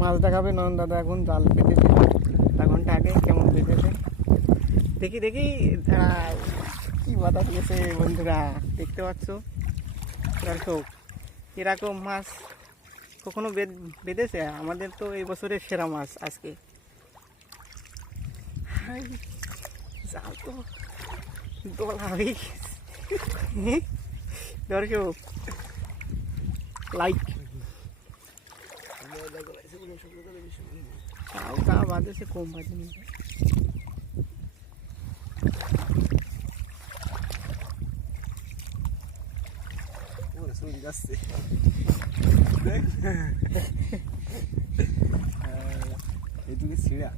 মাছ দেখাবে নয়ন দাদা। এখন জাল পেতেছে, আধা ঘন্টা আগে কেমন পেতেছে দেখি দেখি। কি বাধা দিয়েছে বন্ধুরা, দেখতে পাচ্ছ দর্শক, এরকম মাছ কখনো বেঁধেছে? আমাদের তো এই বছরের সেরা মাছ আজকে। জাল তো দোলা হয়ে গেছে দর্শক। লাইক তাও তা বাজেছে, কম বাজেনি। এদিকে ছিঁড়া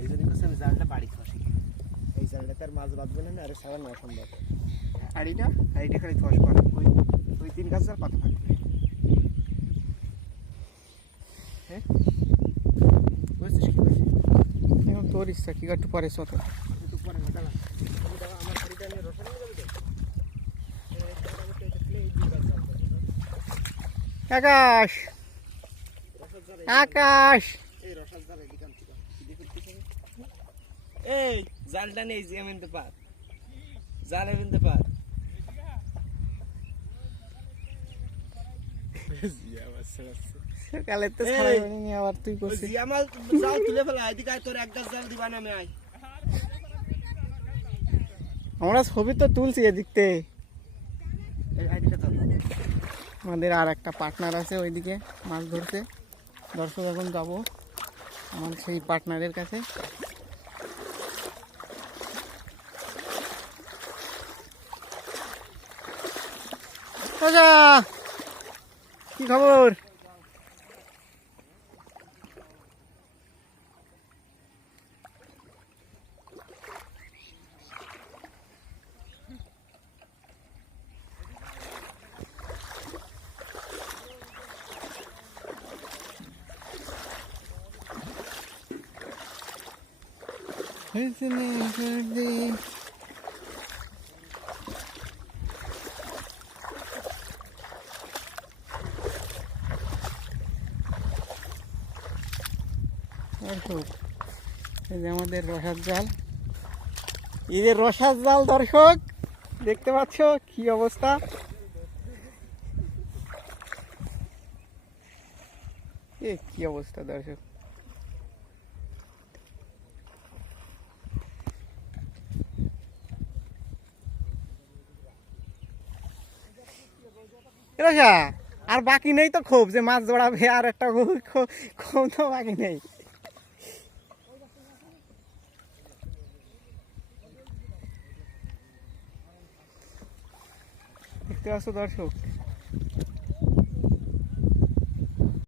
এই জন্য আমি জালটা বাড়ি খসি। এই জালটাতে আর মাছ বাঁধবে না, আর সারা নয় সম্ভব। হাড়িটা খালি 10 বার ওই 3 গাছ জাল পাতা থাকবে। হ্যাঁ বুঝছিস কি বলছি? এখন তোর ইচ্ছা, কি একটু পরে শত একটু পরে না দাঁড়া, আমার শাড়িটা নিয়ে রসা নিয়ে যাবে। আকাশ আকাশ এই জালটা নেই যে আনতে পার, জাল আনতে পার। সকালে তো ছাড়াই নি, আবার তুই করছিস। আমার জাল তুলে ফেলা, এদিকে আয়, তোর এক গাছ জাল দিবা না, আমি আয়। আমরা ছবি তো তুলছি এদিকতে। আমাদের আর একটা পার্টনার আছে ওইদিকে মাছ ধরছে। দর্শক এখন যাব আমার সেই পার্টনারের কাছে। কি খবর? দর্শক এই যে আমাদের রসার জাল, এই যে রসার জাল দর্শক দেখতে পাচ্ছ কি অবস্থা। কি অবস্থা দর্শক, রসা আর বাকি নেই তো, খুব যে মাছ জড়াবে আর একটা খুব তো বাকি নেই। দেখতে পাচ্ছ দর্শক।